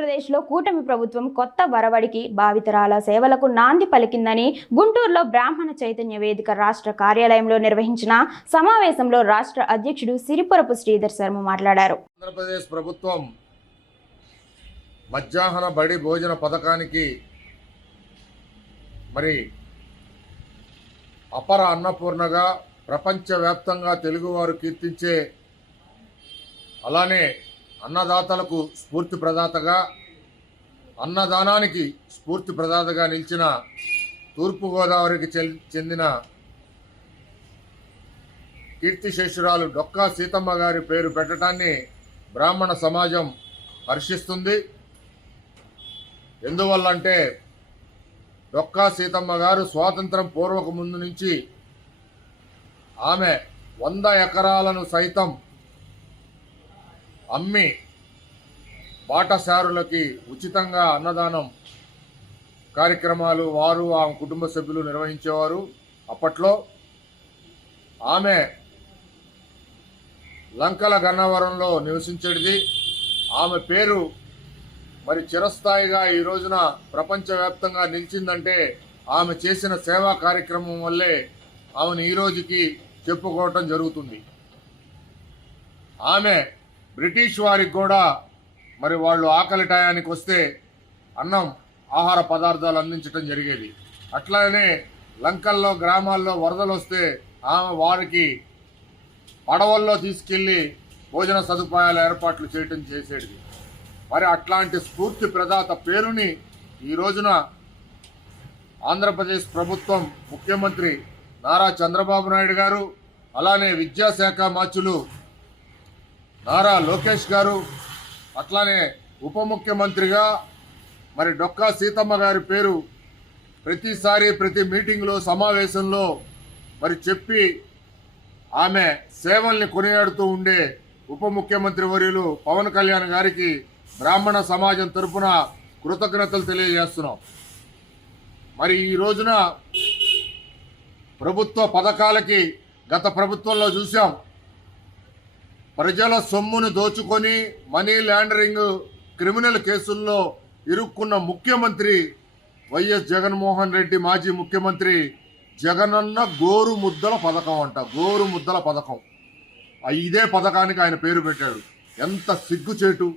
ఆంధ్రప్రదేశ్లో కూటమి ప్రభుత్వం కొత్త వరవడికి భావితరాల సేవలకు నాంది పలికిందని గుంటూరులో బ్రాహ్మణ చైతన్య వేదిక రాష్ట్ర కార్యాలయంలో నిర్వహించిన సమావేశంలో రాష్ట్ర అధ్యక్షుడు సిరిపురపు శ్రీధర్ శర్మ మాట్లాడారు. ఆంధ్రప్రదేశ్ ప్రభుత్వం మధ్యాహ్న బడి భోజన పథకానికి మరి అపర అన్నపూర్ణగా ప్రపంచవ్యాప్తంగా తెలుగువారు కీర్తించే అలానే అన్నదాతలకు స్ఫూర్తి ప్రదాతగా అన్నదానానికి స్ఫూర్తి ప్రదాతగా నిలిచిన తూర్పుగోదావరికి చెందిన కీర్తిశేషురాలు డొక్కా సీతమ్మ గారి పేరు పెట్టడాన్ని బ్రాహ్మణ సమాజం హర్షిస్తుంది. ఎందువల్లంటే డొక్కా సీతమ్మ గారు స్వాతంత్రం పూర్వక ముందు నుంచి ఆమె వంద ఎకరాలను సైతం అమ్మి బాటసారులకి ఉచితంగా అన్నదానం కార్యక్రమాలు వారు ఆమె కుటుంబ సభ్యులు నిర్వహించేవారు. అప్పట్లో ఆమె లంకల గన్నవరంలో నివసించేది ఆమె పేరు మరి చిరస్థాయిగా ఈ రోజున ప్రపంచవ్యాప్తంగా నిలిచిందంటే ఆమె చేసిన సేవా కార్యక్రమం వల్లే ఆమెను ఈ రోజుకి చెప్పుకోవటం జరుగుతుంది. ఆమె బ్రిటిష్ వారికి కూడా మరి వాళ్ళు ఆకలి టయానికి వస్తే అన్నం ఆహార పదార్థాలు అందించడం జరిగేది. అట్లానే లంకల్లో గ్రామాల్లో వరదలు వస్తే ఆమె వారికి పడవల్లో తీసుకెళ్ళి భోజన సదుపాయాల ఏర్పాట్లు చేయటం చేసేది. మరి అట్లాంటి స్ఫూర్తి ప్రదాత పేరుని ఈ రోజున ఆంధ్రప్రదేశ్ ప్రభుత్వం ముఖ్యమంత్రి నారా చంద్రబాబు నాయుడు గారు అలానే విద్యాశాఖ మాచులు నారా లోకేష్ గారు అట్లానే ఉప ముఖ్యమంత్రిగా మరి డొక్కా సీతమ్మ గారి పేరు ప్రతిసారి ప్రతి మీటింగ్లో సమావేశంలో మరి చెప్పి ఆమె సేవల్ని కొనియాడుతూ ఉండే ఉప ముఖ్యమంత్రి వర్యులు పవన్ కళ్యాణ్ గారికి బ్రాహ్మణ సమాజం తరఫున కృతజ్ఞతలు తెలియజేస్తున్నాం. మరి ఈ రోజున ప్రభుత్వ పథకాలకి గత ప్రభుత్వంలో చూసాం ప్రజల సొమ్మును దోచుకొని మనీ లాండరింగ్ క్రిమినల్ కేసుల్లో ఇరుక్కున్న ముఖ్యమంత్రి వైఎస్ జగన్మోహన్ రెడ్డి మాజీ ముఖ్యమంత్రి జగనన్న గోరు ముద్దల పథకం అంట గోరు ముద్దల పథకం. ఇదే పథకానికి ఆయన పేరు పెట్టాడు. ఎంత సిగ్గుచేటు.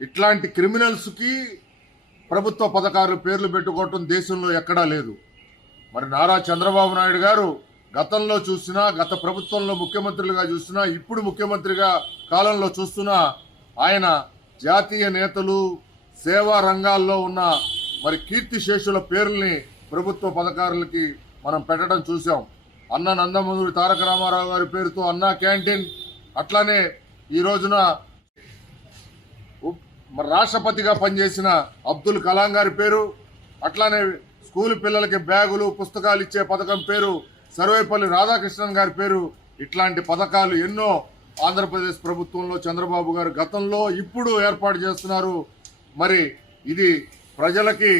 ఇట్లాంటి క్రిమినల్స్కి ప్రభుత్వ పథకాలు పేర్లు పెట్టుకోవటం దేశంలో ఎక్కడా లేదు. మరి నారా చంద్రబాబు నాయుడు గారు గతంలో చూసినా గత ప్రభుత్వంలో ముఖ్యమంత్రులుగా చూసినా ఇప్పుడు ముఖ్యమంత్రిగా కాలంలో చూస్తున్నా ఆయన జాతీయ నేతలు సేవా రంగాల్లో ఉన్న మరి కీర్తిశేషుల పేర్లని ప్రభుత్వ పథకాలకి మనం పెట్టడం చూసాం అన్న నందమూరి తారక రామారావు గారి పేరుతో అన్నా క్యాంటీన్ అట్లానే ఈ రోజున రాష్ట్రపతిగా పనిచేసిన అబ్దుల్ కలాం గారి పేరు అట్లానే స్కూల్ పిల్లలకి బ్యాగులు పుస్తకాలు ఇచ్చే పథకం పేరు సర్వేపల్లి రాధాకృష్ణన్ గారి పేరు ఇట్లాంటి పథకాలు ఎన్నో ఆంధ్రప్రదేశ్ ప్రభుత్వంలో చంద్రబాబు గారు గతంలో ఇప్పుడు ఏర్పాటు చేస్తున్నారు. మరి ఇది ప్రజలకి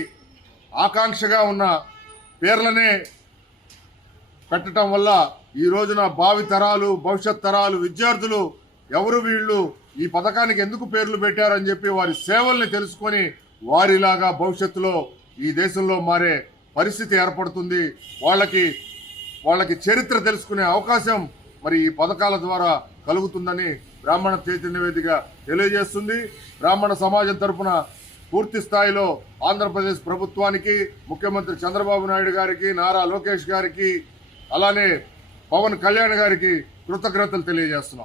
ఆకాంక్షగా ఉన్న పేర్లనే పెట్టడం వల్ల ఈ రోజున భావి తరాలు భవిష్యత్ తరాలు విద్యార్థులు ఎవరు వీళ్ళు ఈ పథకానికి ఎందుకు పేర్లు పెట్టారని చెప్పి వారి సేవల్ని తెలుసుకొని వారిలాగా భవిష్యత్తులో ఈ దేశంలో మారే పరిస్థితి ఏర్పడుతుంది. వాళ్ళకి వాళ్ళకి చరిత్ర తెలుసుకునే అవకాశం మరి ఈ పథకాల ద్వారా కలుగుతుందని బ్రాహ్మణ చైతన్య వేదిక తెలియజేస్తుంది. బ్రాహ్మణ సమాజం తరఫున పూర్తి స్థాయిలో ఆంధ్రప్రదేశ్ ప్రభుత్వానికి ముఖ్యమంత్రి చంద్రబాబు నాయుడు గారికి నారా లోకేష్ గారికి అలానే పవన్ కళ్యాణ్ గారికి కృతజ్ఞతలు తెలియజేస్తున్నాం.